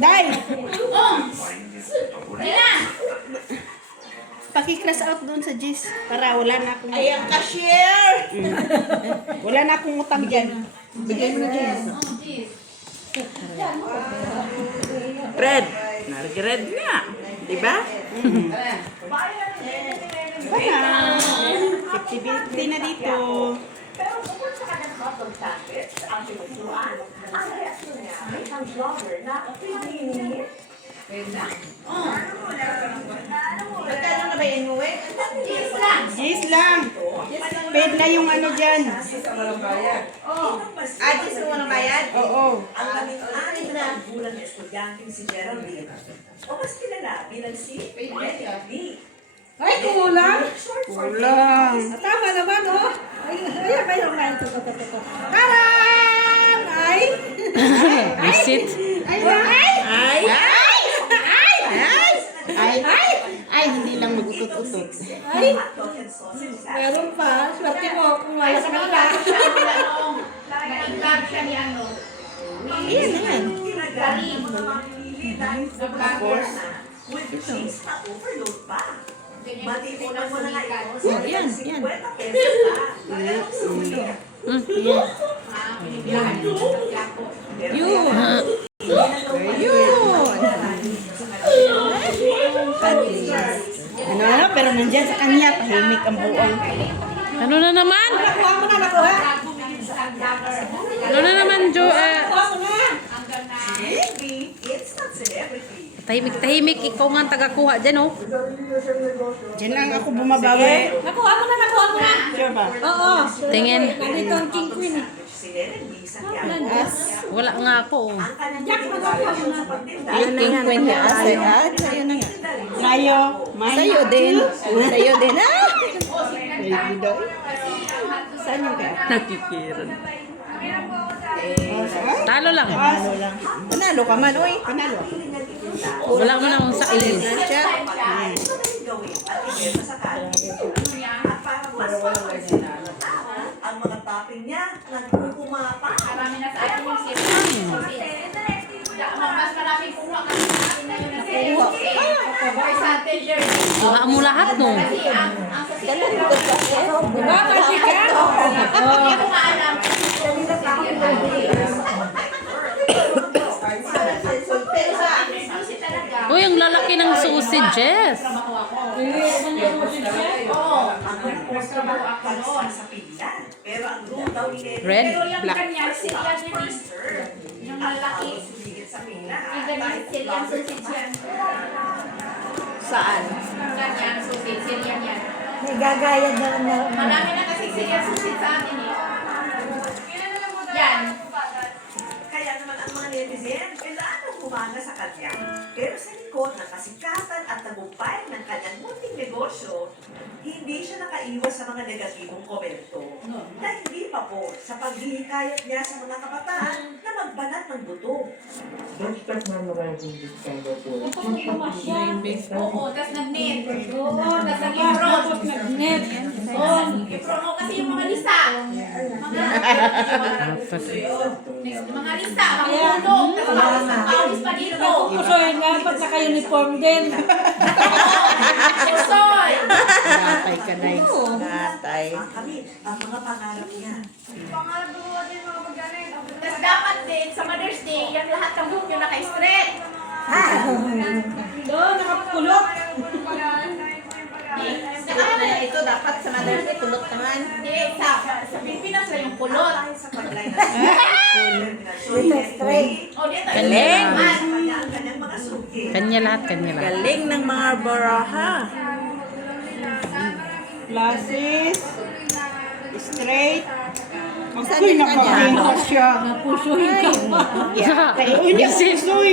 Day! Paki-cross out doon sa Gis para wala na akong... Ay, ang cashier! Wala na akong utang dyan. Bigay mo na dyan. Red. Nag-red nga. Diba? Wala. 50-50 na dito. Pero bukod sa kanyang hotdog sandwich, ang tinuturuan, ang reaksyon niya ay isang vlogger na pinanginginig. Magkano na ba yan, Uwe? Gis lang. Paid na yung ano dyan. Agis mo ng bayad? Oo. Ang lamig-anin na bulan ng estudyanteng si Geraldine. O mas kilala bilang si Betty B. Ay, kulang. Kulang. Tama naman, oh. Ay, mayroon na ito. Taran! Ay! Visit. Ay! Ay! Ay! Ay, hindi lang mag-utot-utot. Ay! Meron pa. Swerte mo kung wala ka ng lahat. Nag-vlog siya ni ano. Ayan na yan. Tapos, with cheese na overload pa. Matitipan mo na nga ito sa Yan, 50 yan. pesos pa. Parang sulit. Yun. Ano, pero nandyan sa kanya, tahimik ang buong. Ano na naman? Nakuha mo na, nakuha. Ano na naman, Jo? Nakuha mo na. Maybe it's not celebrity. Tahimik-tahimik. Ikaw nga ang tagakuha dyan, oh. Diyan lang ako bumabawi. Nakuha mo na, nakuha mo na. Sure ba? Oo. Tingin. Nandito ang King Queen eh. Si Lennon B. Santiago. Wala nga ako, oh. Ang kanyang ginagawa sa pagtinda. Ayun na nga. Kwenta. Sa'yo na nga. Mayo. Sa'yo din. Sa'yo din. Ah! Saan yung kaya? Nakikiran. Talo lang. Panalo ka man, uy. Panalo. Wala mo na akong sa iyo. Siya. Ito na yung gawin at ibenta sa kanila. At para mas mapansin ng mga tao, ang mga topping niya nagkukumapa. Marami na sa akin yung sausage. Mas marami kuha kasi sa akin na yun na sausage. Boy, sa atin, Jerry. Kuha mo lahat, no? Kasi ang sausage. Diba, kasi ka? Hindi ko nga alam. Uy, ang lalaki ng sausages. Sa pinggan. Pero ang room daw ni Red, Pero yung black. ganyan, silian yun eh. Yung malaki. Suligit sa pinggan. Yung ganyan, silian sausage yan. Saan? Ganyan, sausage, silian yan. May gagayad na na. Marami na kasi silian sausage sa atin eh. Yan. Kaya naman ang mga netizen, kailangan humanga sa kanya. Pero sa likod ng kasikatan at tagumpay ng kanyang munting negosyo, hindi siya nakaiwas sa mga negatibong komento. Na hindi pa po sa paghihikayat niya sa mga kabataan na magbanat ng buto. Don't start memorizing this kind of words. Oo, tas nag-net. Oo, Tas tapos nag-improve. nag-net. Oo, i-promo kasi yung mga lista. Mga lista, makulong. Tas pawis pa dito. Kusoy nga, pag naka-uniform din. Kusoy! Natay ka na yun. Natay. Kami, ang mga pangarap niya. Tas dapat din, sa Mother's Day, yung lahat ng buhok yung naka-straight. Doon, nakakulot. Ito dapat sa Mother's Day, kulot naman. Hindi, sa Pilipinas lang yung kulot. Dahil sa paglayan O, dito. Galing. ang kanyang mga suki. Kanya lahat, kanya lahat. Galing ng mga baraha. Glasses. Straight. Saan Uy, yung kanya? nakakita siya. Napusuhin ka. Uy, hindi ako susoy.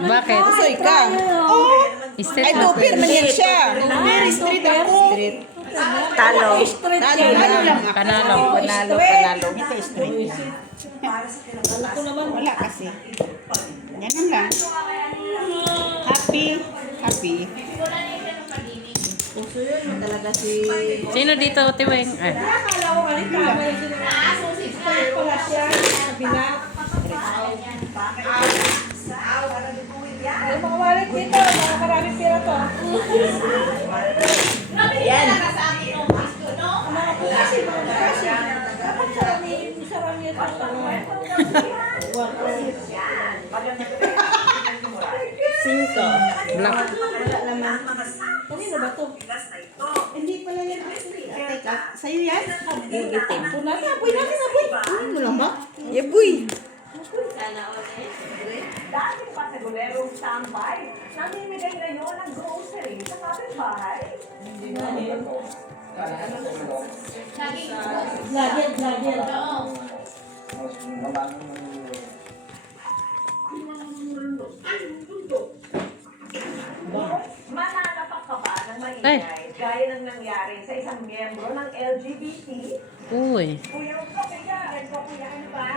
Bakit? Kusoy ka. Straight Ay, na. tupir man yan siya. Very straight ako. Talo. Straight Talo yan. lang. Panalo. Panalo, panalo. Ito straight lang. Para sa kinabatasan. Wala kasi. Ganun lang. Happy. Happy. Puso yun talaga si... Sino dito, Tiweng? Akala ko kanina, may bakit para duguin yan. Yung mga wallet dito, mga maraming pira to. Yan. Sa akin yung gusto, no? Ang mga kasi, dapat sarami ito. Yan. Magandang gabi. Cinco. Black. Kanino ba to? Bigas na ito. Hindi pala yan actually. Teka, sa'yo yan? Puno natin, apoy natin, apoy. Ano mo lang ba? Yaboy. Dating pasagulerong tambay, namimigay ngayon ng grocery sa kapitbahay. Vlogger. Oo. Mananapak ka ba ng maingay gaya ng nangyari sa isang miyembro ng LGBT? Uy. Kuya, kuya, ano ba?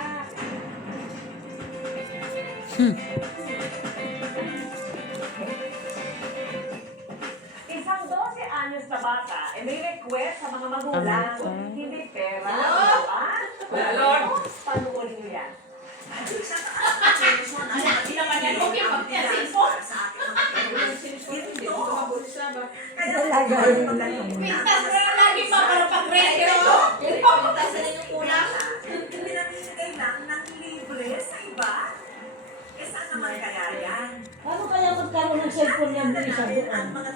Isang 12 anyos na bata may request sa mga magulang. Hindi pera. Lord, panuulin niyo yan. Hindi naman yan okay pag cellphone. Pintas mo na lagi pa para pag-ready ko. Pintas na yung kulang. Pinamimigay lang ng libre sa iba. Eh, saan naman kaya yan? Ano kaya magkaroon ng cellphone yan dito sa buwan? Ang mga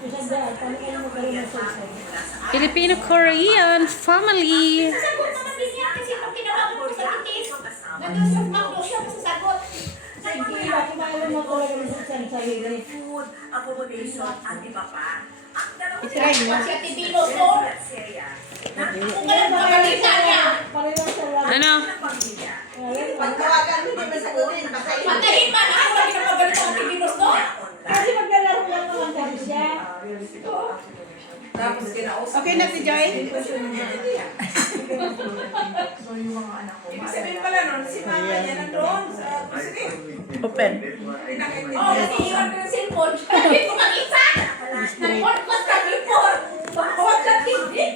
Isang daan, paano kaya magkaroon ng cellphone? Filipino-Korean family. Sasagot naman din yan kasi pag tinawag mo sa titis, nandun sa McDo siya sa sagot. Sige, kinailan mo talaga ng isang sarili. food, accommodation, at iba pa. Ang dalawang I-try mo. Siya tibino to. Kung alam mo pagkakita niya, Pareho sa lang. Ano? pamilya. Pagkawagan mo, di ba sagutin? patayin man ako lagi na magalit ang tibinos to. Kasi maglalaro lang naman kasi siya. Okay na si Joy? Ibig sabihin pala nun, si mama niya nandun sa Open. Oh, nasiiwan ko ng cellphone. Sabi ko mag-isa. Nag-podcast ka before. Pag-podcast ka hindi.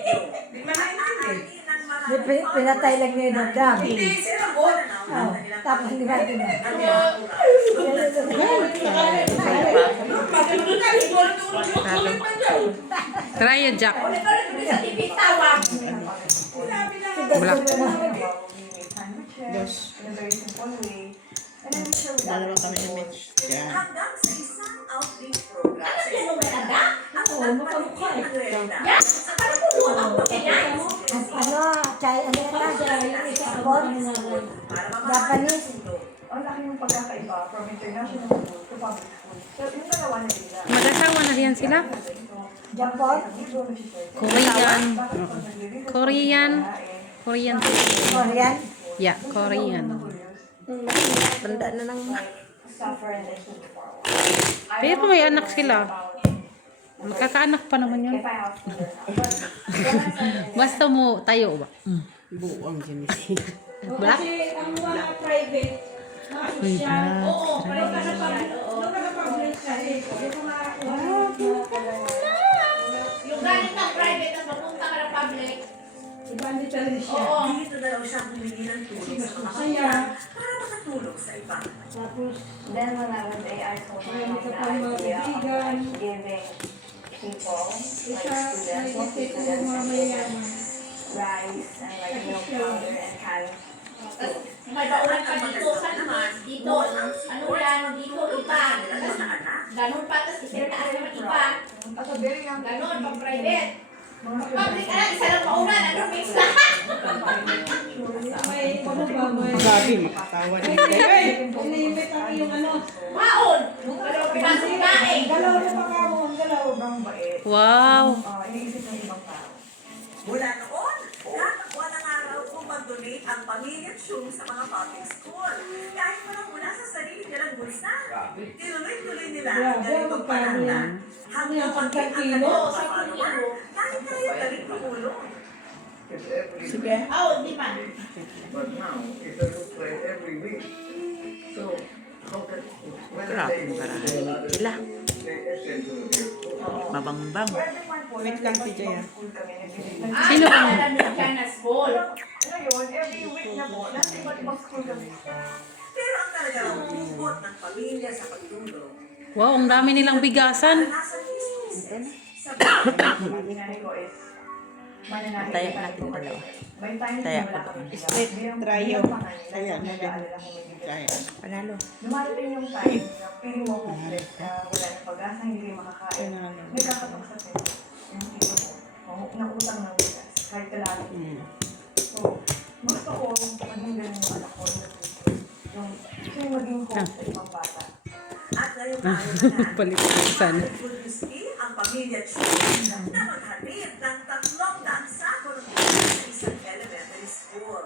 Pinatay lang niya yung dam. Hindi, sinagot. Tapos hindi natin na. Try a Jack. Ulit sa TV tawag. Black. Dalawa kami ni Mitch. Yan. Hanggang sa isang outreach program. Ano yan mo malanda? Oo, makamukha eh. Yan. Ano po mo ang yan? Ano, chay, ano yata? Sabon? Japanese? Ang laki ng pagkakaiba from international school to public school. So, yung dalawa na nila. Mag-asawa na riyan sila. Japon? Korean. Korean. Korean. Korean? Yeah, Korean. Banda na ng... Suffer and then move forward. Pero may anak sila. Magkakaanak pa naman yun. If I have to learn. Basta mo tayo ba? Buong Genesis. Black? Kasi ang mga private, mga social, Oo, nung nakapublish kasi, yung mga yung galing ng private at mapunta ka ng public. ibang detalye siya. Oo. Dito na raw siya humingi ng tulong sa mga Masaya. para makatulong sa iba. Tapos, Then when I was AI for marami ka pang mga kaibigan. giving people, Isa, nag-isip ko yung mga mayayaman. rice and like milk powder and canned May baulan pa dito sa dito. Ano yan? Dito iba. Ganon pa. Tapos isinaan naman iba. Ganon, pang private. Public ka lang, isa lang paunan. Ano mix lahat? May, ano ba, may... Grabe, makakawa din kayo. Inimit ang iyong ano. Maon. Pasok kain. Galaw na pa ka mo, galaw. Wow. Mula noon, natagpuan ang araw kung mag-donate ang pamilya Chung sa mga public school. Kahit walang mula sa sarili nilang bulsa, tinuloy-tuloy nila ang ganitong parada. Hanggang pagkakilo, sa follower, kahit kayo galing tumulong. Sige. Oh, di ba? But now, it doesn't play every week. So, how can... Grabe, marami sila. Mabangbang. Wait lang si Joy. Sino ba? Alam niyo dyan na school. Ngayon, every week na po, nasa iba't ibang school kami. Pero ang talaga ang bukod ng pamilya sa pagtulong. Wow, ang dami nilang bigasan. Nasa mismo sa bahay. Taya natin dalawa. Taya ko doon. Split trio. Kaya na din. Kaya. Panalo. Dumarating yung time na feeling mo hopeless, wala ng pag-asa, hindi kayo makakain. May kakatok sa pera. Yung tito ko, nakutang ng bigas, kahit kalahati. So, gusto ko maging ganun yung anak ko. Yung maging hope sa ibang bata. At ngayong araw na Palitan. ang pamilya Chua na maghatid ng 300 sako ng bigas sa isang elementary school.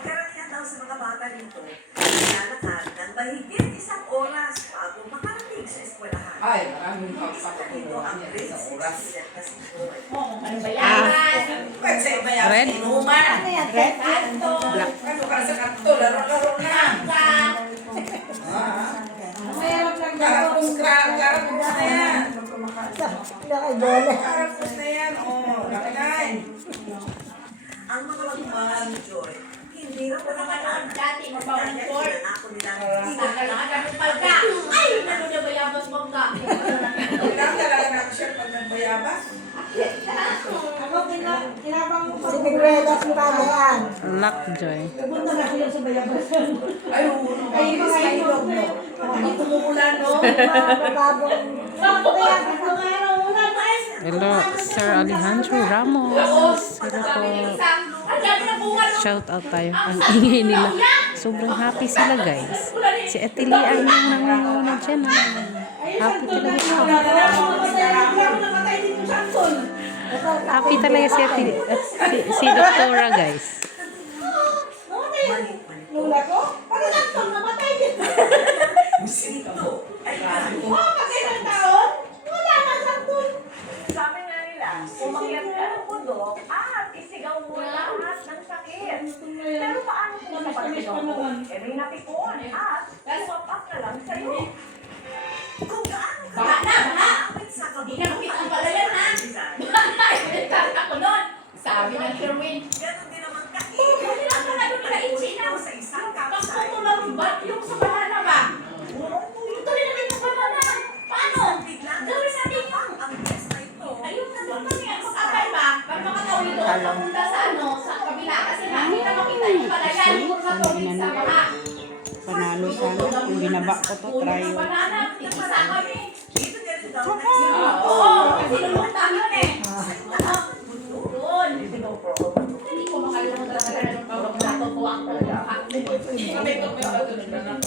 Karamihan daw sa mga bata rito, naglalakad ng mahigit 1 oras bago makarating sa eskwelahan. Ay, maraming Isa na dito ang grade 6 student na si Joy. Ano ba yan? Kasi bayas Red? inuman. Red? Ano ka sa kanto, laro-laro na. Karapos na yan. Karapos na yan, oh, lakay. Ang mga magulang ni Joy, hindi raw panamaan. Dati, mabawa ng Kaya court. tinanako nila ang Saka lang ang ganun palka. Ay, ano na ba yabas bangga? Kailangan talaga natin siya pag nagbayabas. Ako, kinabang ko. Si Miguel at si Babayaan. Lockjoy. Pupunta na sila sa bayabasan. Ay, uno. Ay, mga ilog mo. Hindi kumukulan, no? Babong. Kaya, itong araw, ulan, guys. Hello, Sir Alejandro Ramos. Hello po. Ang dami ng bunga no? Shout out tayo. Ang ingay nila. Sobrang happy sila, guys. Si Atili ang yung nangunguna dyan. Happy talaga siya. Namatay dito sa Anton. Happy talaga si Atili. Si Doktora, guys. Namatay. Lula ko? Ano na Anton? Namatay dito. Ito ay grabe. Patay ng taon? Wala na sa Anton. Sabi nga nila, umakyat ka ng bundok at isigaw mo lahat ng sakit. Pero paano kung sa pagsigaw mo, may napikon at sumapak na lang sa'yo? Kung gaano ka Baha na, baha. kapit sa Hindi na makita ang palayan, ha? Nagtarik ako nun. Sabi ng Sherwin, Ganon din naman kasi. Hindi lang ka ano nila ichina. Sa isang kapsay. Pagkukulang ba yung sa banana ba? Ito rin natin yung banana. Paano? Biglang Gawin natin yung ang test na ito. ayun na doon kasi mag-akay ba? Para makatawid doon, papunta sa ano, sa kabila. Kasi hindi na makita yung palayan. Kung matawid sa baha. Panalo sana. Kung binaba ko to, try Yung yun. banana, isa kami. Dito din daw Oo, kasi lumutang yun eh. Doon. Hindi ko makalimutan talaga nung tawag na ito. Buwak ko. Kami ko pa ito nagdadala.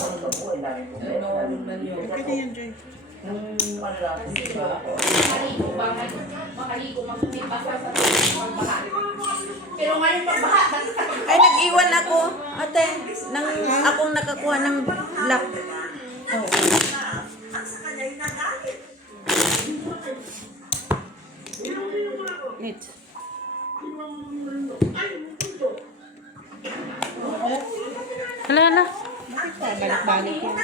Pwede yan, Joy. Makaligo ba? Makaligo, magsumipas sa pagbaha. Pero ngayon pagbaha, bakit sa Ay, nag-iwan ako. Ate, nang akong nakakuha ng lock. ang sa kanya'y nagalit. It. Hala, hala. Bakit ka? Balik-balik yan.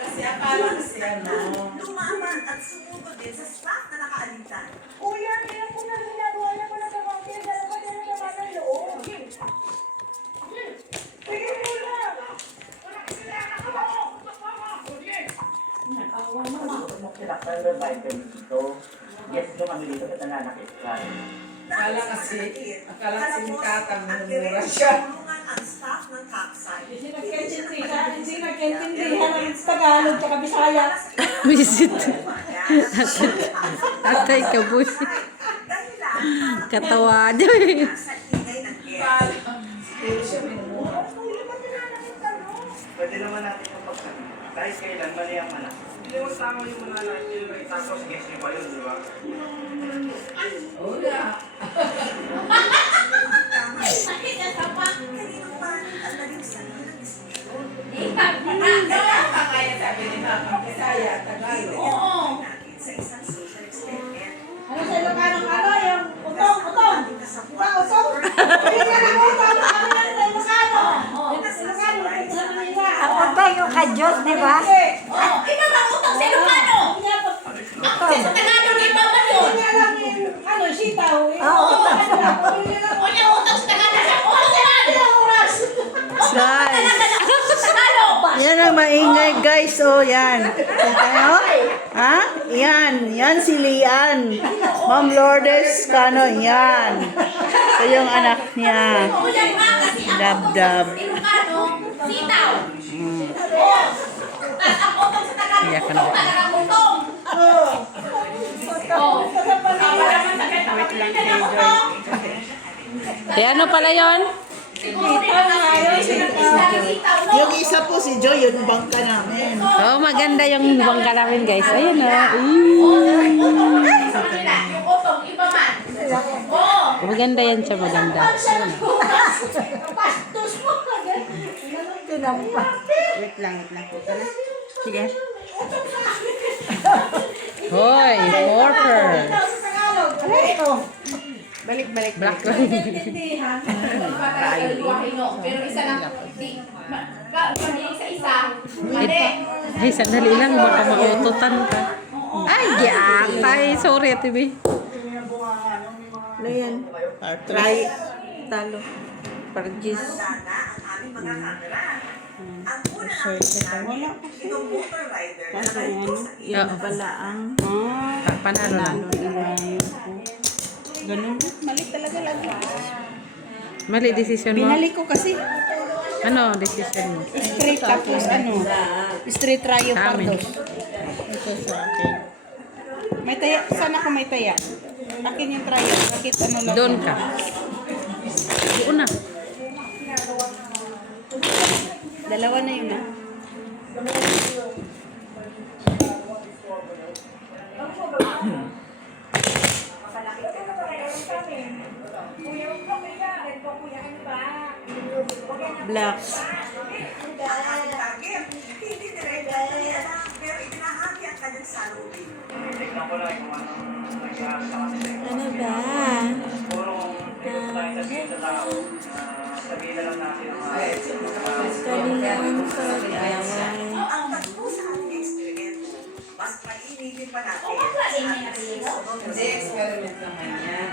Kasi akala kasi ano. Lumaban at sumugod din sa staff na nakaalitan. Kuya, kaya ko na ginagawa niya ko na kapatid. Dalawa din na naman ang loob. Sige muna. Akala kasi ni Tatang mumura siya. Tulungan ang staff ng campsite. Hindi nagkaintindihan ng Tagalog at Bisaya. Visit. Atay ka, boy. Dahilan Katawa, Joy. sa ingay ng guest. Siguro siya minumura. Pwede naman natin yung pagsabi. Kahit kailan, mali ang manak. Hindi mo tama yung mga natin. Tapos, guess nyo pa yun, di ba? Wala. sakit na sa pa? Kaninong panig ang naging sanhi ng diskusyon? Kaya pa kaya sabi ni Mama, Bisaya, Tagalog. Oo. Natin sa isang social experiment. Ano sa Ilocano? Ano yung utong? Utong? Diba utong? Hindi ka na utong. Ano yan sa Ilocano? Ilocano, utong sa Manila. Ako ba yung ka-Diyos, di ba? Oh, iba bang utang sa Ilocano? Ang sa Tagalog, iba ba yun? Hindi alam yung ano, sitaw. Oo. O yung utang sa Tagalog, utang naman! Yan ang maingay guys. Oh, yan. Kayo? Ha? Yan si Lian. Ma'am Lourdes Cano. Yan. Ito yung anak niya. Ulan nga kasi ako. Dab-dab. Ilocano, sitaw. At ang utong sa Tagalog, Iyak ka na. utong talagang utong. Ano pala yon? Yung isa po si Joy, yung bangka namin. Oh, maganda yung bangka namin guys. Ayun oh. Yung utong, iba man. Oo. Maganda yan siya, maganda. Ayun, oh. Pastos mo ka gan. Wait lang. Sige. Hoy, Porker. Balik. Black lang. Pero isa lang, isa-isa, mali. Ay, sandali lang. Baka maututan ka. Ay, ay, sorry, TV. Ano yan? Try. Talo. Pargis. Sana ang aming mga camera. Ang una namin sinabi, itong motor rider na nalito sa Yan pala ang Panalo lang. Ganun. Mali talaga lagi. Mali decision mo. Binalik ko kasi. Ano decision mo? Straight tapos straight rayo Sa amin. pardos. Ito sa akin. May taya. Sana ka may taya. Akin yung trayo. Bakit lang? Doon ka. Doon na. Dalawa na yun Black. ang aming target. Hindi direkta ang kanyang pero itinahagi ang kanyang salubin. Tignan ko lang kung anong nangyari sa kanila. Ano ba? Siguro kung hindi ko tayo sabihin sa tao, sabihin na lang natin ang Kalingan sa away. Ang tagpo sa ating eksperimento, mas painitin pa natin sa ating sunod na Experiment naman yan.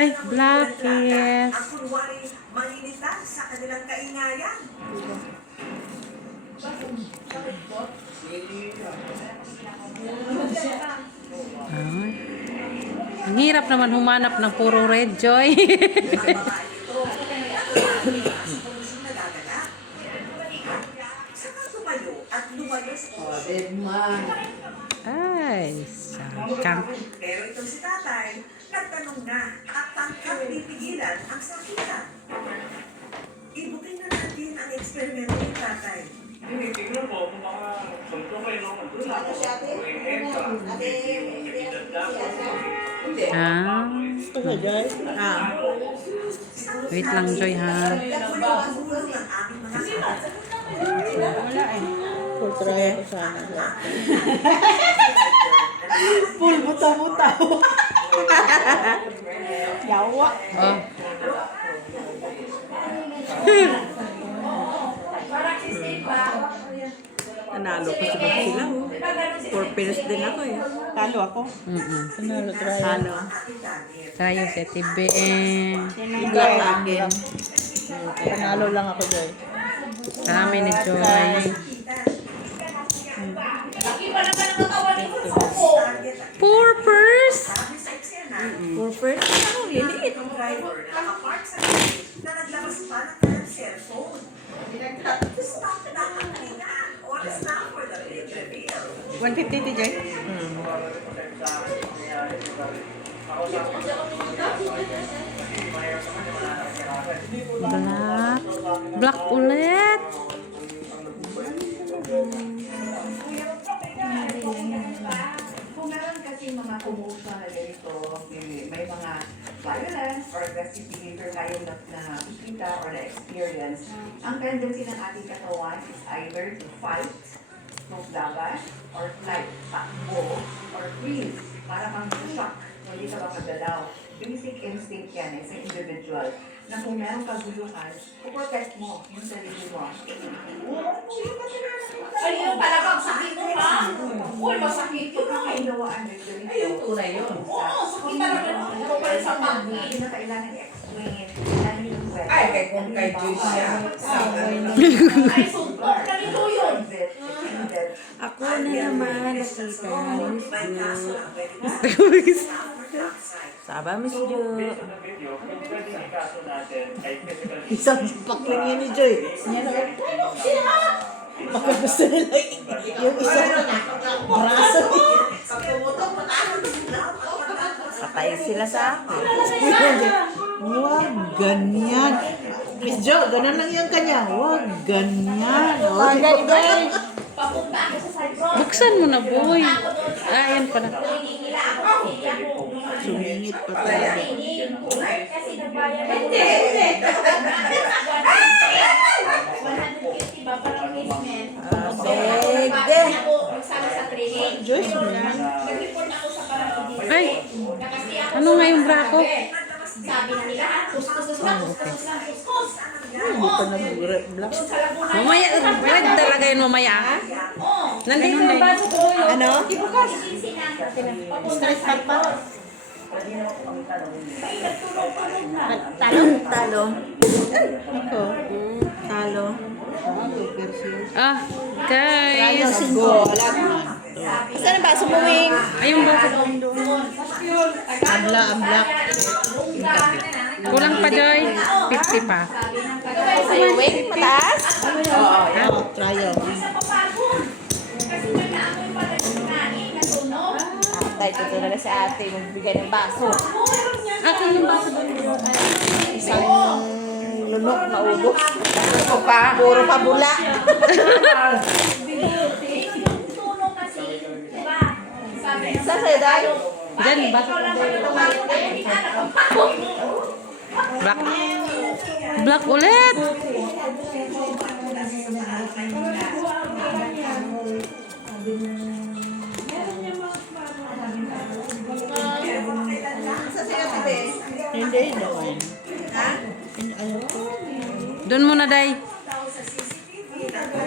Ay, Blackest. ang kunwari malinita sa kanilang kaingayan. Ay. Ang hirap naman humanap ng puro red joy. Saka tumayo at lumayo sa Ay, sakang. Pero itong si tatay, nagtanong na at tangkang pipigilan ang sakitan. Ibutin na natin ang eksperimento ni tatay. Hindi, tignan mo kung baka suntok kayo naman doon ako. Wait lang, Joy, ha? Nagulong-gulong ang aming mga sabi. Full try ko sana. Full buta-buta. Yawa. Oh. Nanalo ko sila. For pairs din ako eh. Talo ako. Nanalo try. Ano? Tayo sa TV. Black akin. Panalo lang ako Joy. Kami ni Joy. Iba naman ang katawan ni Kuko. Purpers. For pairs ako. Liliit. Ang driver na nakapark sa gate na naglabas pa ng kanyang cellphone. Stop na ang kainan. Oras na for the big reveal. 150 TJ. Black. Black ulit. Kung meron kasi mga commotion na ganito, may mga violence or aggressive behavior kayo na nakikita or na-experience, ang tendency ng ating katawan is either to fight, maglaban, or flight, takbo, or freeze, para kang shock, hindi ka makagalaw. Basic instinct yan sa individual na kung meron kaguluhan, protect mo yung sarili mo. Ay, yung talagang sakit mo pa. Uy, masakit yun. Kung kakailangan nyo Ayun, tunay yun. Oo, sakit talaga. sa pangkin. Hindi na kailangan i-explain. Lalo yung web. Ay, kay kung kay Joyce siya. Ay, super. Ganito yun. Ako na naman nakita. May kaso lang pwede Saba, Miss Jo. Based on the video, yung pwedeng ikaso natin ay physical Isang pakling yan ni Joy. Yan o. Baka gusto nila yung isang braso. Patay sila sa akin. Huwag ganyan. Miss Jo, ganun lang yung kanya. Huwag ganyan. Huwag ganyan. Papunta ako sa Cyprus. Buksan mo na, boy. Ah, yan pala. Nila ako kasi ako. Sumingit pa tayo. Kasi nagbayad ako. Hindi. 150 ba parang basement? Ako nagsama sa training. Joyce, Nag-report ako sa parang Ay, na kasi ako ano nga yung bra ko? sabi na nila, kuskus lang, kuskus lang, kuskus. hindi pa nag-black. Doon sa Laguna. Mamaya, red talaga yun mamaya. Nandito yung baso ko. Ano? Stress pa pa. Talo. Ako. Talo. Ah, guys. Go. Wala na. Saan ang baso mo, Wing? Ay, yung baso ko doon. Abla, abla. Kulang pa, Joy. 50 pa. Sa'yo, Wing? Mataas? Oo, trial. Kasi nag-aamoy pala yung kinain, natunog. Tayo tutulong na si ate. Magbigay ng baso. Akin yung baso doon. Isang lunok na ubos. Ito pa. Puro pa bula. Yung tunog kasi, diba? Sabi ng Saan sa'yo, Day? Diyan, baso ko doon. Black. Black ulit. Hindi, doon. Doon muna, Day.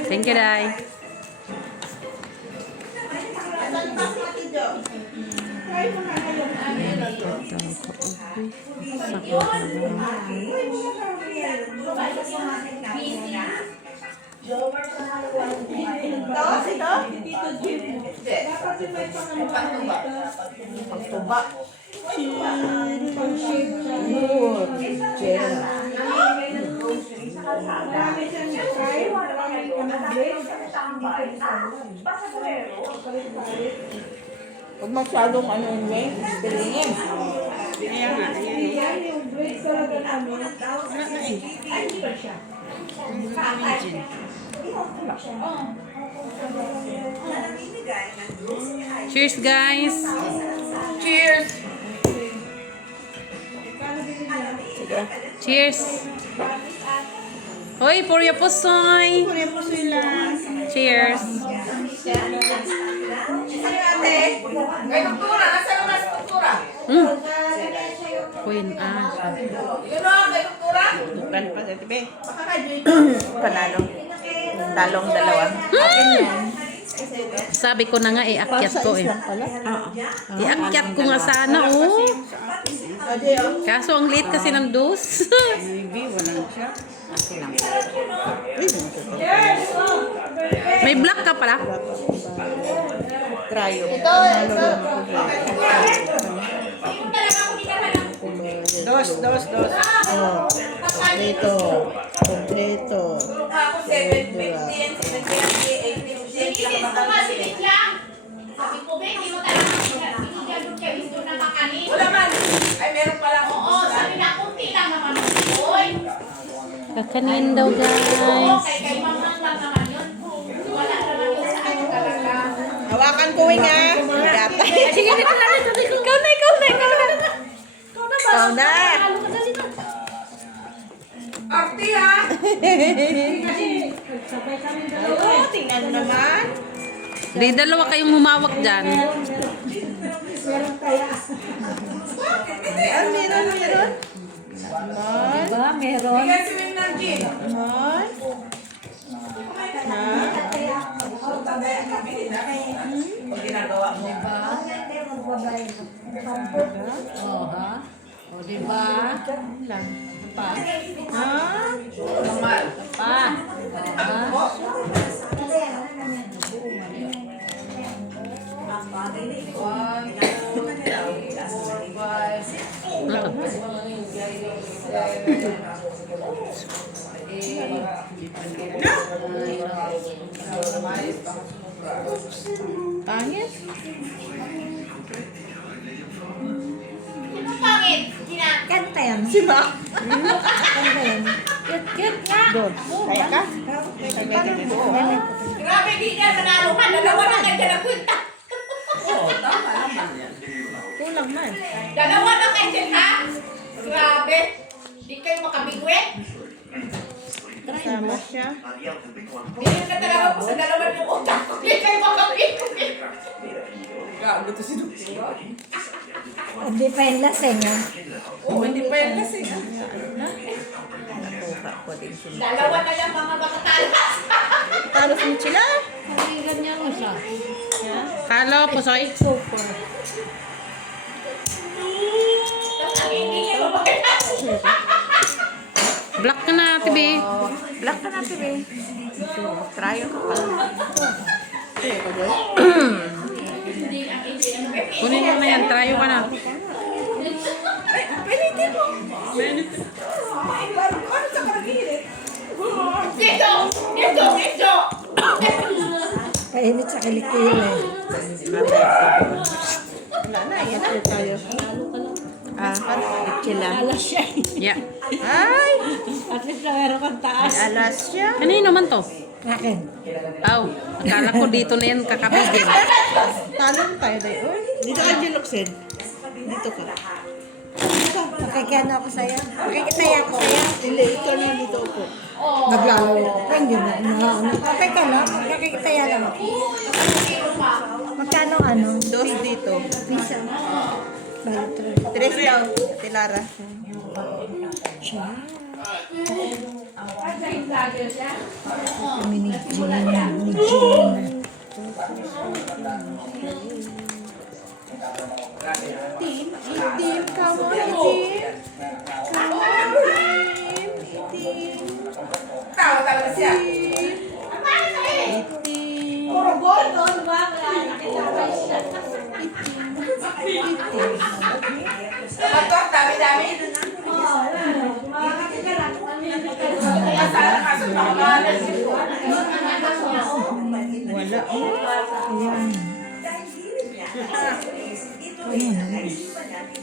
Thank you, Day. Pagtuba. Huwag masyadong ano yun, Wing. Pilingin. Kaya nga, ayan. Cheers, guys. Cheers! Cheers. Hoy, Purya Pusoy. Cheers. Kay doktora, nasa naman si doktora? Queen Asha. Yun o, kay doktora? Tukan pa sa tibi. Panalo. Talong dalawa. Akin yan. Sabi ko na nga, iakyat ko eh. Iakyat ko nga sana, oh. Kaso ang late kasi ng dos. Maybe, walang siya. May black ka pala. Cryo. Ito. Dos. Oh, kompleto. Kompleto. Ako 750, 750, 80% lang baka. Sabi ko, Ben, hindi mo talaga binigyan doon kay Wisto na makanin. Wala man. Ay, meron pala ako. Oo, sabi na, kunti lang naman. Oy, Kakanin daw, oo, guys. kay mamang lang naman yun. Wala naman yun sa ano talaga. Hawakan ko, Wing, ha? Gata. Sige, dito na. Ikaw na. Ikaw na. Arti ha? Oh, tingnan naman. Di dalawa kayong humawak dyan. Meron. Diba? Meron. Bigyan si Wing ng gin. Naman. Pag ginagawa mo. O, diba? Lang. Pa. Normal. Pa. Ang bagay na ito, 1, 2, 3, 4, 5, 6, 7, 8, 9, 10. Pangit. Ano pangit? Gina. Kanta yan. Si Ma. Kanta yan. Cute nga. Doon. Kaya ka? Sabay ka din. Grabe, di ka manalo ka. Dalawa na kayo na punta. Oo, tama naman yan. Kulang man. Dalawa na kayo ha? Grabe. Di kayo makabigwit. Kasama siya. Ganyan ka talaga po sa dalawa ng utak. Di kayo makabigwit. Gago to si Dukso. Hindi pa yung lasing ah. Oo, hindi pa yan kasi. Dalawa na lang mga makatalas. Talos mo sila. Ganyan mo siya. Halo, pusoy. Tapos ang hindi niya mapagkatalas. Black ka na, tibi. Black ka na, Tibi. Tryo ka pa. Kunin mo na yan, tryo ka na. Dito! Dito! Dito! Kainit sa kilikili. Wala na, yan na tayo. Sila. Alas siya. Yeah. Ay! At least na meron kang taas. Alas siya. Kanino man to? Akin. Aw, akala ko dito na yan kakapigil. Talong tayo tayo. Dito ka, Jiloksen. Dito ka. Makikiyano ako sa'yo. Makikitaya ako sa'yo. Hindi, ito na dito upo. Naglalayo ako. Hindi na. Okay ka lang. Makikitaya lang ako. Magkano ano? Dos dito. Visa. Balik Tres daw. Ate Lara. siya. Team, come on, team. Come on, team. Tawa talaga siya. Puro gold, no? Diba? Kaya nakita siya. Bato, dami-dami. Sana kaso nakamahalan dito. Wala. Ayan. dahil hilig niya, ito ay nakaisipan natin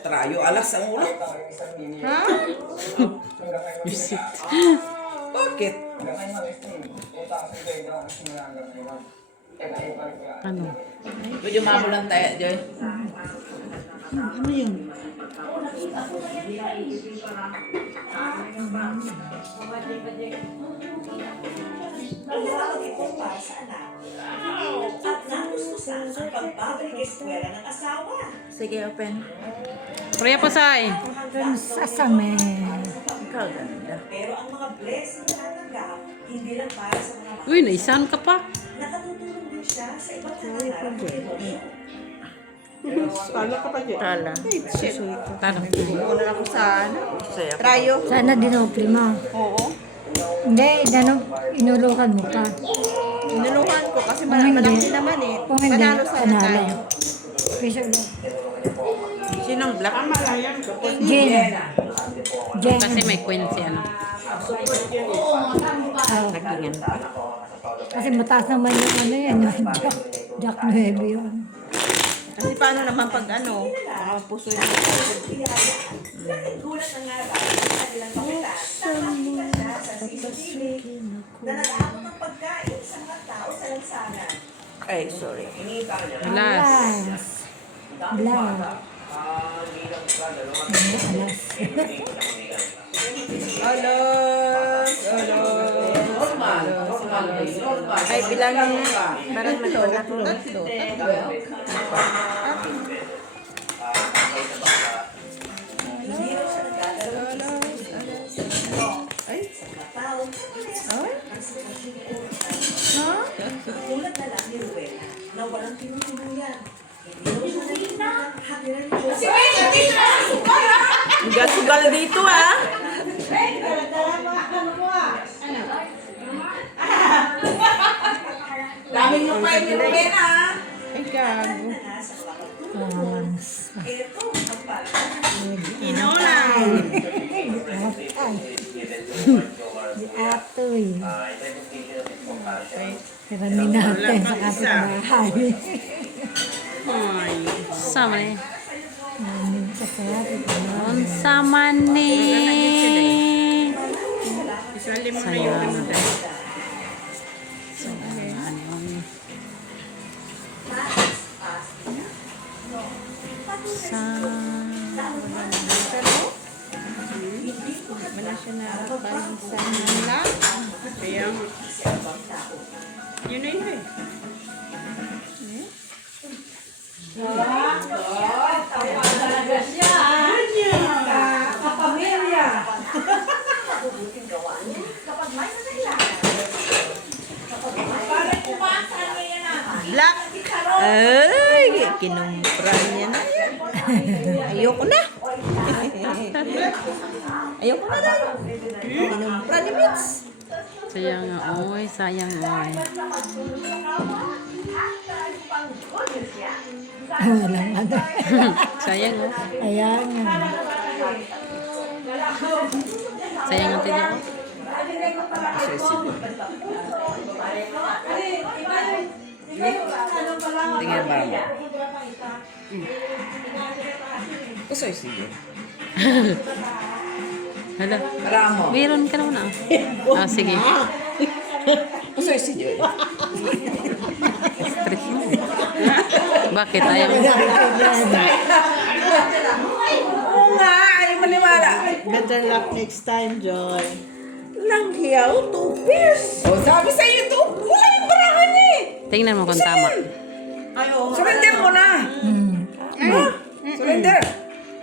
Trayo, alas ang ulo. Ha? Visit. Bakit? Ano? Medyo mamulan tayo, Joy. Ano yun? Ang ito para sa anak. At nagustusan ang pagbabalik sa eskwela ng asawa. Sige, open. Priya Pusay. Sasame. Ikaw ganda. Pero ang mga blessing na natanggap, hindi lang para sa mga Uy, naisan ka pa. nakatutulong din siya sa iba't nangangarap ng emosyon. Tala ka pa dyan. Tala. Shit. Tara. Muna ako sa ano. Tryo. Sana dinopli mo. Oo. Hindi, inulukan mo pa. Inulungan ko kasi Kung hindi- malaki naman eh. Kung hindi, Panalo sana panalo. tayo. Piso lang. Sinong black? Jen. Jen. Kasi may queen si ano. Oh. Kasi mataas naman yung ano yan. Yung Jack 9 yun. Kasi paano naman pag ano, puso yung Gulat na nga ba ang kanilang kapitan na makita siya sa CCTV na nag-aabot ng pagkain sa mga tao sa lansangan. Ay, sorry. Alas. Blas. Alos! Alos! Normal. Normal. Normal. Ay, bilangin nga. Parang nagwala ko. Tatlo. Hindi raw siya nagdadalo Ay, sa mga tao na parehas Ay. ang sitwasyon ni Ursa. ha? Tulad na lang ni Ruel na walang tinutuluyan. Sugal dito ah. Daming mo pa yung pera. Ay, gago. Ito ang parang Inulang. Atoy. Karamin natin sa kapitbahay. Ay. Sama ni. Sa kapitbahay. Unsa man ni. Isali mo na yung ano dahil. Wala siya na pagsahan lang. Kaya, yun na yun eh. Black. Ay, kinumpra niya na yan. Ayoko na. Ayoko na na. Kinumpra ni Mitz. Sayang nga, oy. Sayang, oy. Walang ano. Sayang, oh. Ayan nga. Sayang ang tiyo. Tingnan ba mo? Kusoy sige. Hala. Ramo. Meron ka naman ah. Ah, sige. Kusoy sige. Stress mo. Bakit? Ayaw mo? Oo nga, ay maniwala. Better luck next time, Joy. Langhiyaw, 2 pairs. O, sabi sa'yo ito, wala yung barahan eh. Tingnan mo kung tama. Surrender mo na. Surrender.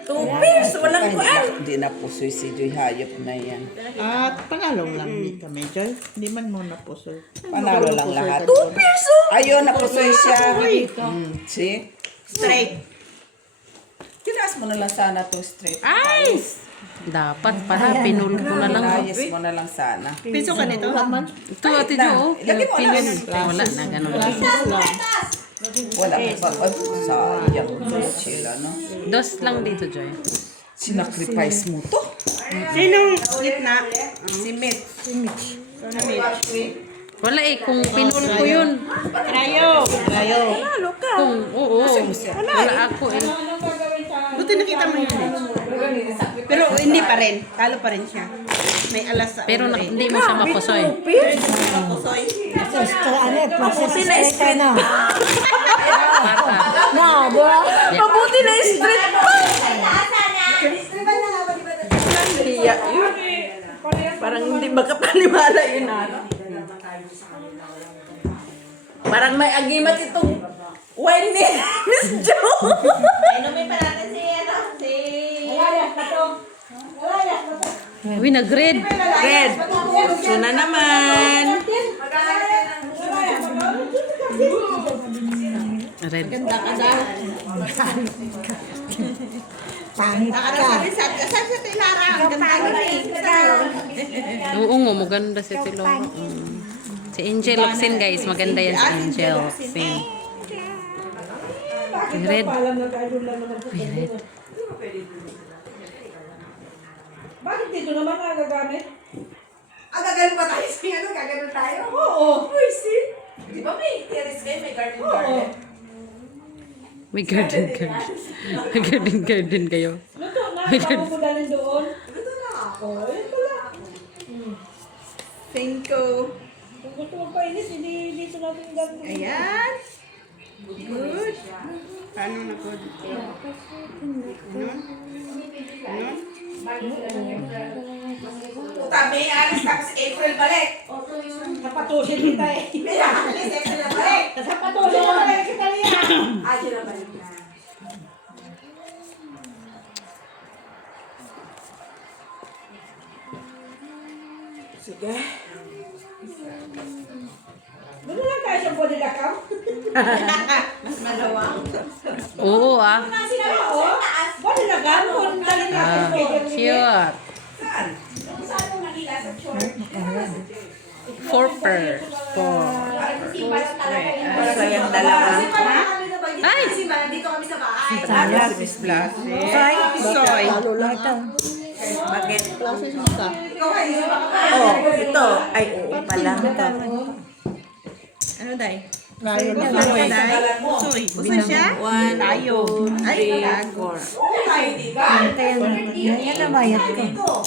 2 pairs, walang kuan. Hindi na pusoy si Joy. Hayop na yan. At panalo lang din kami, Joy. Hindi man muna pusoy. Panalo lang lahat. 2 pairs oh. Ayun, napusoy siya. See? Straight. Tinaas mo na lang sana to straight. Ay! Dapat para pinul ko na lang. Ayos mo na lang sana. Piso ka nito? Ito, Ate Jo. Ilagay mo na. Wala na, ganun lang. Wala pa ba? Sayang. Sila, no? Dos lang dito, Joy. Sinacrifice mo to. Sinong gitna? Si Mit. Wala eh, kung pinul ko yun. Rayo. Rayo. Kung, oo. Wala ako eh. Buti nakita mo yun eh. Pero hindi pa rin. Talo pa rin siya. May alas sa Pero ulo eh. hindi mo siya mapusoy. Mapusoy. Mabuti na straight na. Para. No, diba? Mabuti na straight pa. Iya, yun. Parang hindi makapaniwala yun ano. Parang may agimat itong wine ni Miss Jo. Inumin pa natin si, Uy, nag-red. Red. So na naman. Red. Pangit ka. Sabi sa Tilara. Ang ganda Oo nga, maganda si Tilora. Si Angel Locsin, guys. Maganda yan si Angel Locsin. Red. Red. Bakit dito naman nagagamit? Gaganon pa tayo sa ano? Gaganon tayo? Oo. Uy, see? Di ba may terrace kayo? May garden? May garden. May garden kayo. Luto na, bago ko dalhin doon. Luto na ako. Ayun pala. Thank you. Kung gusto mo painis, hindi dito natin gagawin. Ayan. Good. Paano na good? Tabi, alis tapos April balik. Napatusin kita eh. Kaya, alis April na balik. Napatusin mo na kita niya. Ayun na balik na. Sige. Doon lang tayo sa body lakam. Mas malawang. Oo ah. Ang sinabi ko, body lakam. Kung galing natin Ah, medyo cute. Saan mo nakita sa short? Forper. Simba lang talaga yun. Para yung dalawa. Ay! Nandito kami sa bahay. Glasses, glasses. Soy. Bakit? Ikaw ay isa ba ka? Oh, ito. Ay, oo pala. Ano, Day? Layo na. Soy, Day? Soy. Usa siya? Tayo. Ay, agor. Yan ang bayad ko.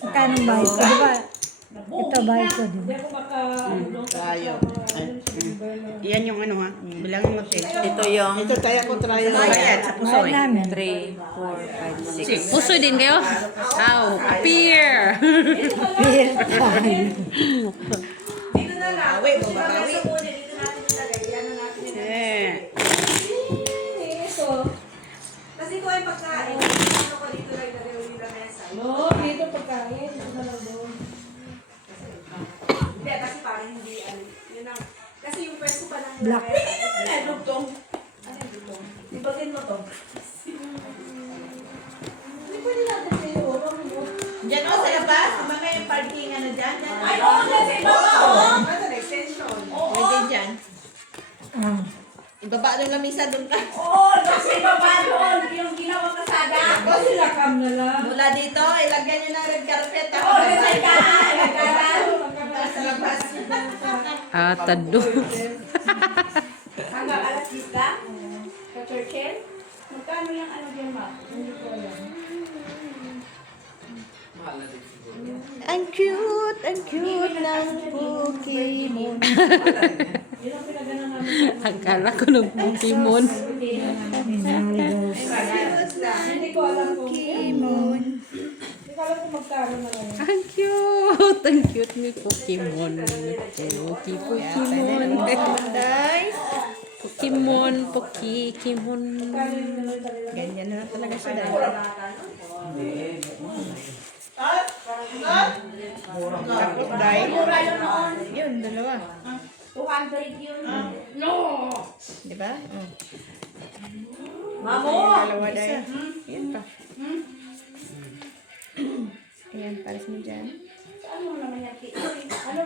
Magkano bayad ko? Diba? Ito bayad ko. Diba? Tayo. Yan yung ano ha. Bilangin mo, Ted. Ito yung... Ito tayo ko try. Bayad sa pusoy. namin. 3, 4, 5, 6. Pusoy din kayo? Ow, appear. Dito na lang. Bawi mo, Sa bawi. mesa muna, dito natin ilagay. Ano natin ilagay. Kasi ko ay pagkain. Ano ko dito lang ilagay yung mesa. No, dito pagkain. Dito na lang doon. Hindi, kasi parang hindi. Yun ang... Kasi yung pwesto pa lang Black. ilagay. Ano yung dugtong? Ano yung dugtong? Ibagin mo to. Hindi pwede natin kayo. Diyan o, sa labas. Mga yung parking ano dyan. Ay, oo, kasi baba. Oo. Ano, extension. Pwede dyan. Ibaba ng lamisa doon ka. Oo, kasi baba doon. Yung ginawang kasada. Body lakam na lang. Mula dito, ilagyan nyo ng red carpet. Oo, desay ka. Sa labas. Ah, tado. Hanggang alas 10 lang? Sa Churchill? Magkano yung ano din, ma? Hindi ko alam. Ang cute ng Pokemon. Yun ang pinagana namin. Akala ko ng Pokemon. Hindi ko alam kung Pokemon. Hindi ko alam kung magkano na lang. Ang cute! Ang cute ni Pokemon. Pokemon. Pokemon, Pokemon. Ganyan na talaga siya dahil. Tapos dahil. Mura yun noon. Yun, dalawa. 200 yun. No! Di ba? Mamo! Dalawa dahil. Yan pa. Ayan, pares mo dyan. Ano naman yan?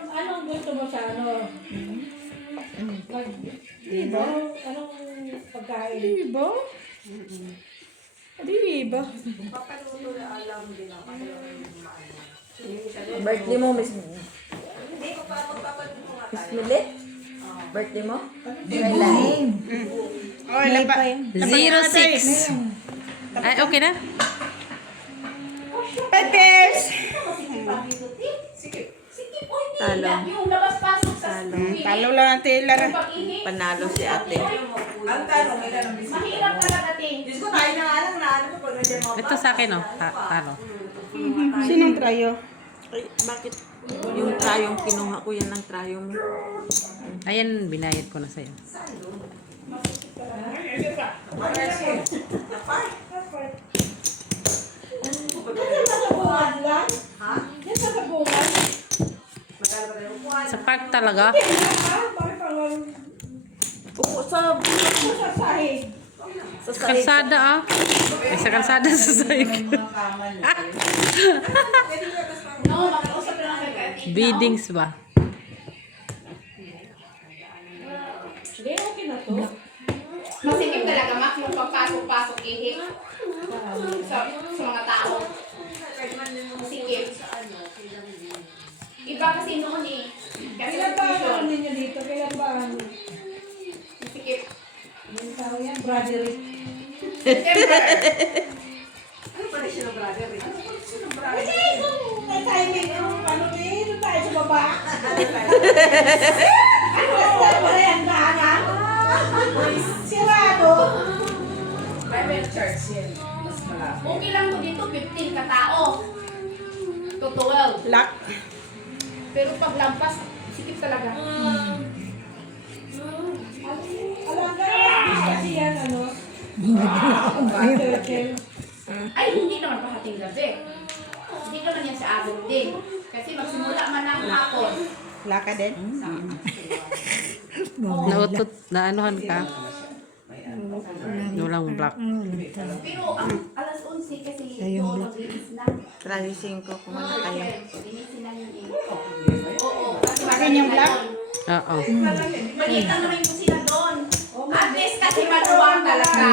Anong gusto mo sa ano? Diba? Anong pagkain? Diba? Diba? Papaluto na alam din ako. Birthday mo, Miss Hindi ko pa magpapaluto nga tayo. Milit? Birthday mo? Oh, ilan pa? 06. Ay, okay na? Peppers! Sige, oy, Talo. yung labas-pasok sa school. Talo lang natin, Lara. Pag-ihi. Panalo si ate. Ang tanong, ilan ang bisita? Mahirap talaga, ting. Diyos ko, tayo na nga lang na ano ko pag nandiyan mga Ito sa akin, oh. Talo. Sinong trayo? Ay, bakit? Yung trayong kinuha ko, yan ang trayo mo. Ayan, binayad ko na sa'yo. Yan sa sabungan lang? Ha? Yan sa sabungan? Magkano ba tayo upuan? Sa park talaga. Bakit pang Oo, sa sa sahig? sa Sa kalsada, ah. Ay, sa kalsada sa sahig. No, makiusap lang kay Kati. Biddings ba? Hindi, okay na to. Masikip talaga, Mac, yung pagpasok-pasok ihi. Sa mga tao. Masikip. Iba kasi noon eh. Kasi Kailan ba confusion. ano ninyo dito? Kailan ba ano? Masikip. Yung tao yan, Broderick. September. Ano pa rin siya ng brother? Ano pa rin siya ng brother? Kasi kung may timing, ano dito tayo sa baba. Ano ba ba yan, dahanan? Sirado. Private church yan. Mas malapit. Okay lang mo dito, 15 katao. To 12. Lock. Pero pag lampas, sikip talaga. Alam ka, kasi yan, ano? Turtle. Ay, hindi naman pahating gabi. Hindi ka lang yan sa abot din. Kasi magsimula man ng hapon. Laka din. Nautot, naanuhan ka? Walang black. Pero ang alas 11 kasi doon maglinis na. Tradising ko kung ano kayo. Linisin na yun eh. Oo. Kasi Akin yung black? Oo. maliit lang naman yung kusina doon. At least kasi maluwang talaga.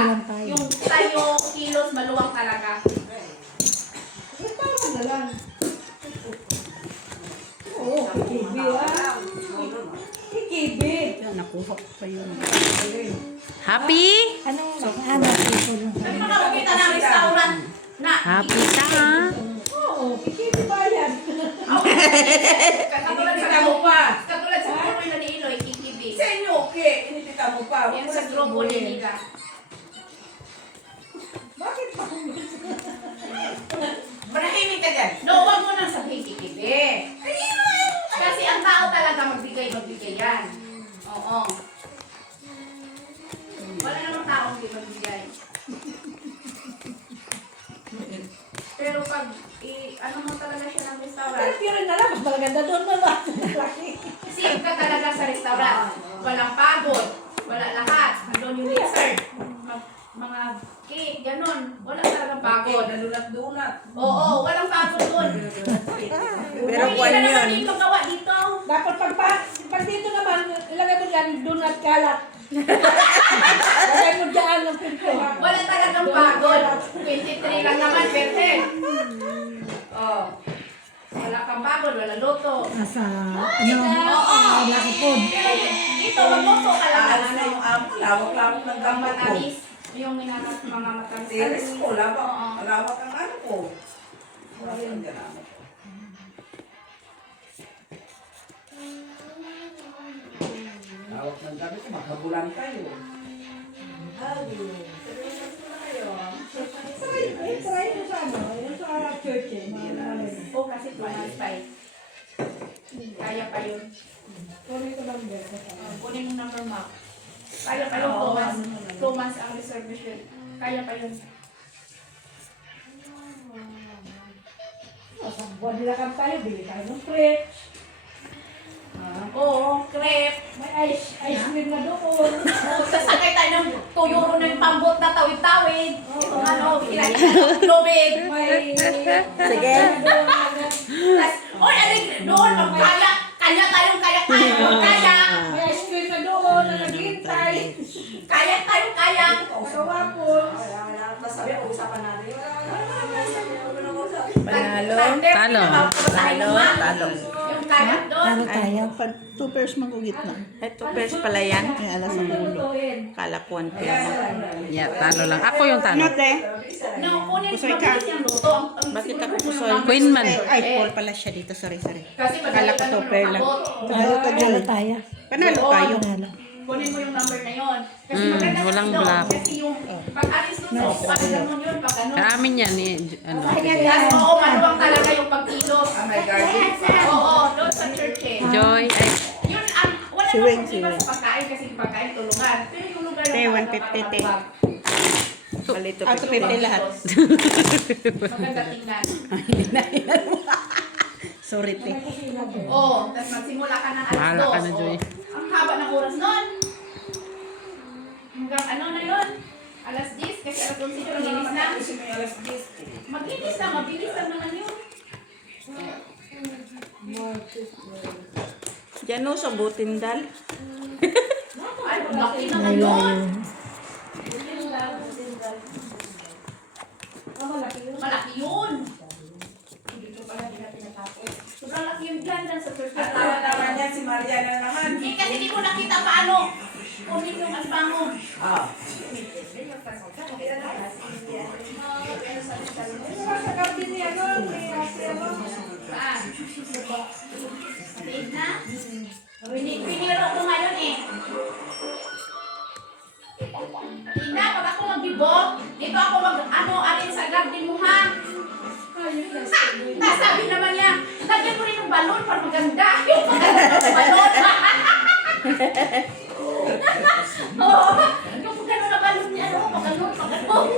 Yung tayo kilos maluwang talaga. Oo, kikibi ah. Kikibi. Nakuha ko pa yun. Happy? Ano makakita ng restaurant na Happy ka, ha? Oo, kikibi ba yan? katulad sa katulad sa grupo nila ni Iloy, kikibi. Sa inyo, okay. Initita mo pa. Yan sa grupo ni nila. Bakit pa? Manahimik ka dyan. No, wag mo nang sabihin kikibi. Kasi ang tao talaga magbigay yan. Oo. Wala namang taong hindi magbigay. Pero pag ano mo talaga siya ng Pero restaurant, yun na lang, mas maganda doon na lang. save ka talaga sa restaurant. Walang pagod. Wala lahat. Nandun yung dessert. Mga cake, ganun. Wala talagang pagod. Nalulat-dulat. Oo, walang pagod doon. Pero Hindi kwan na naman yun. dito gawa dito. Dapat pag dito naman, ilagay mo dyan, doon at kalat. Lagay mo dyan ng pinto. Wala talagang pagod. 23 lang naman, pwede. Oh. Wala kang pagod, wala luto. Nasa, Oo. Dito, magluto ka lang. Ano na yung amo, lawak-lawak ng Ang gamot ko. matamis. Yung mga matamis. Teres ko, Oo. lawak ang ano ko. Wala yung ganamot ko. Lawak ng gamit ko, makabulan kayo. try mo sa ano, yung sa church eh. Oh, kasi 2 months pa eh. Kaya pa yun. Kunin ko lang din. Kunin mong number map. Kaya pa yun, 2 months. 2 months ang reservation. Kaya pa yun. Sa buwan nila kang tayo, bili tayo ng crepe. Oo, crepe. May ice cream na doon. Sasakay tayo ng 2 euro na yung pambot na tawid-tawid. Itong ano, ilan ng lubid. May... Sige. Oy, alig, doon, magkaya. Kaya tayong kaya. May ice cream na doon na naghihintay. Kaya tayong kaya. Magawa po. Masabi, usapan natin. Panalo. Talo. Talo. Yung kaya doon. Ay, 2 pairs magugit na. Ito first pala yan. Ay, alas ang ulo. Kalakuan ko yan. Yeah, talo lang. Ako yung talo. Ano te? No, kunin Pusoy ka. mabilis yung luto. Bakit ako pusoy? Queen man. Ay, Paul pala siya dito. Sorry. Kasi Kala ko topper lang. Panalo ka dyan. Tayo. Panalo tayo. Kunin mo yung number na yon. Kasi Mm, maganda walang kasi doon. black. Kasi yung pag-alis doon sa upuan naman yun, pag ano. Sa amin yan eh. Ano. Yes, oo, maluwang talaga yung pagkilos. Oh my God. Oo, doon sa church eh. Joy. Ay, Yun, wala Si namang Weng, problema si sa pagkain kasi yung pagkain tulungan. Pero yung lugar Te, yung 150 te. Malito Auto 50 lahat. Maganda tingnan. Sorry te. Oo, tapos magsimula ka ng alas 2. Bahala ka na, Joy. Ang haba ng oras nun. Hanggang ano na yun? Alas 10, kasi alas 11 yun, maglinis na. Maglinis na, mabilis lang naman yun. Diyan o, sa Butindal. Ay, laki naman yun. Malaki yun. Dito pala, hindi natin natapos. Sobrang laki yung dyan sa first At naman yan, si Mariana naman. Eh, kasi di mo nakita paano. Kunin yung asbango. Ah. Sa garden niya, no? Ah. Sabihin na. Piniro ko ngayon eh. Tina, pag ako magbibok, dito ako arin sa garden mo ha. Sabi naman niya, lagyan mo rin ng balon para maganda. Yung balon. Oo, yung gano'n na balon niya, pag-ganon.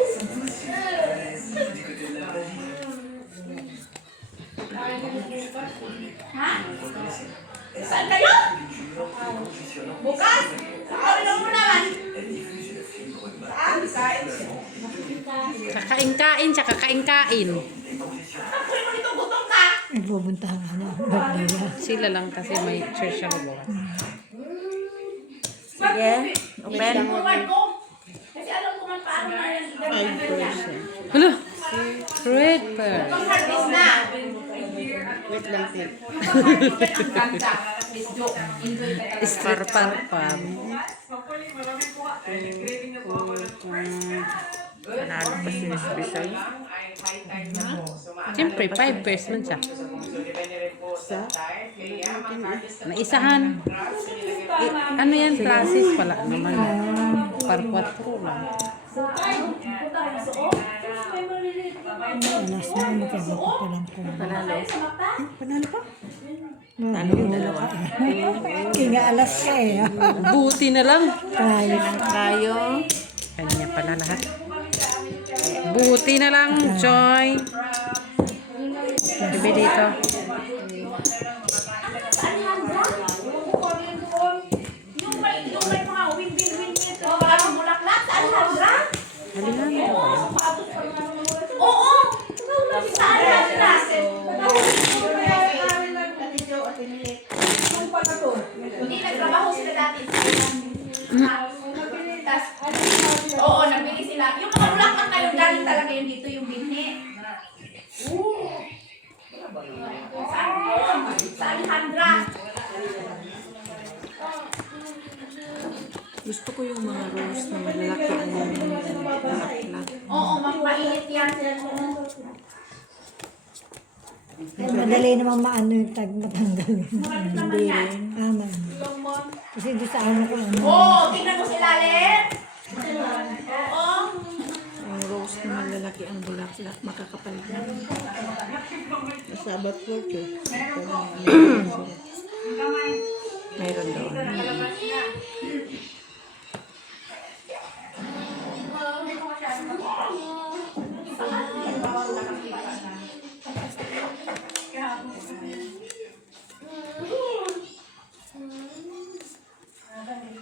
Saan kayo? Bukas? Kami na muna man. Saan? Kakain-kain siya, kakain-kain. Tapoy mo dito, gutom ka. Ibubuntahan ka na. Birthday niya. Sila lang kasi may church ako bukas. Sige, open. Forward ko. Kasi alam ko man paano na yan. 5%. Hala! Red pearl. Itong hardest na. Wait lang, Tim. Ganda. Miss Jo. Enjoy ka talaga. Isparparpam. Panalo pa si Miss Bisay. Siyempre, 5 man siya. So, depende rin po sa type. Kaya, Naisahan. Ano yan? Classes pala naman. Par 4 lang. Alas na, magkabot ko pa lang po. Panalo. Panalo pa? Ano yung dalawa? Kaya nga alas ka eh. Buti na lang. Tayo. Tayo. Kanya pala lahat. Buti na lang, Joy. Sabi dito. Yung may mga win-win-win nito. Parang bulaklak. Saan Alhambra? Oo. Saan Alhambra? Hindi, nagtrabaho sila dati. Oo, nagbili sila. Yung mga bulaklak na yung galing talaga yun dito, yung binhi. Sa Alhambra. Gusto ko yung mga rose na malalaki ang aklat. Oo, mainit yan. Madali namang maano yung matanggal. Naman yan. Aman. Kasi doon sa ano ko ano. Oo, tingnan mo si Lalit. Oo. Ang rose na malalaki ang bulaklak, makakapal na. Sabat po, Tim. Mayroon doon.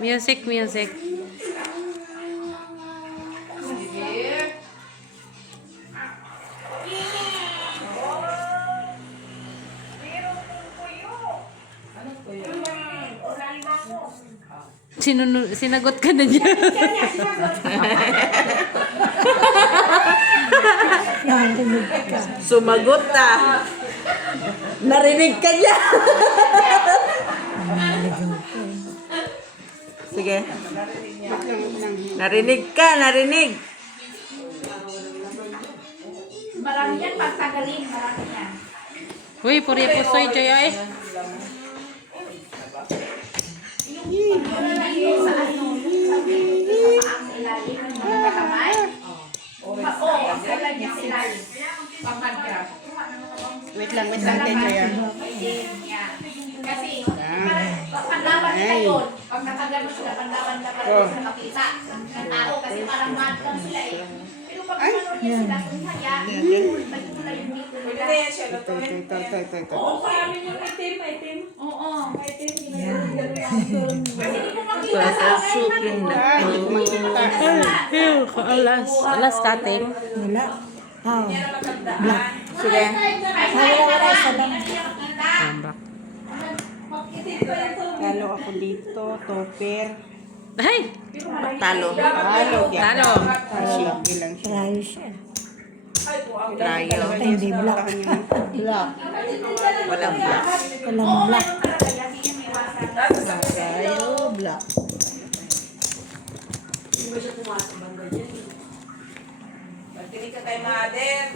Music, music. Sinagot ka na niya. Narinig ka. Sumagot na. Narinig ka niya. Sige. Narinig ka, narinig. Marami yan, pagtagalin. Marami yan. Uy, puri pusoy, Joy. Yung sa ano, sa paang sa ilalim, ng mga kamay. Oo, wala niya sa ilalim. Pag-grab. Wait lang, Tim, Joy. Yan. Kasi, panlaban nila yun. Pag nakagano sila, panlaban nila para hindi sila makita ng tao. Kasi parang mad lang sila eh. Pero pag ano niya sila, kung haya, magmula yung dito nila. Ito. Oo, marami yung itim. Oo. Kasi hindi mo makita sa akin. Alas kating. Wala. Oh. Black. Sige. Wala isa lang. Tambak. Talo ako dito, topper. Ay! Talo. Talo. Talo. Sige lang siya. Trial siya. Trayo. Hindi black. Black. Walang black. Walang black. Tayo, black. Hindi ka kay mother.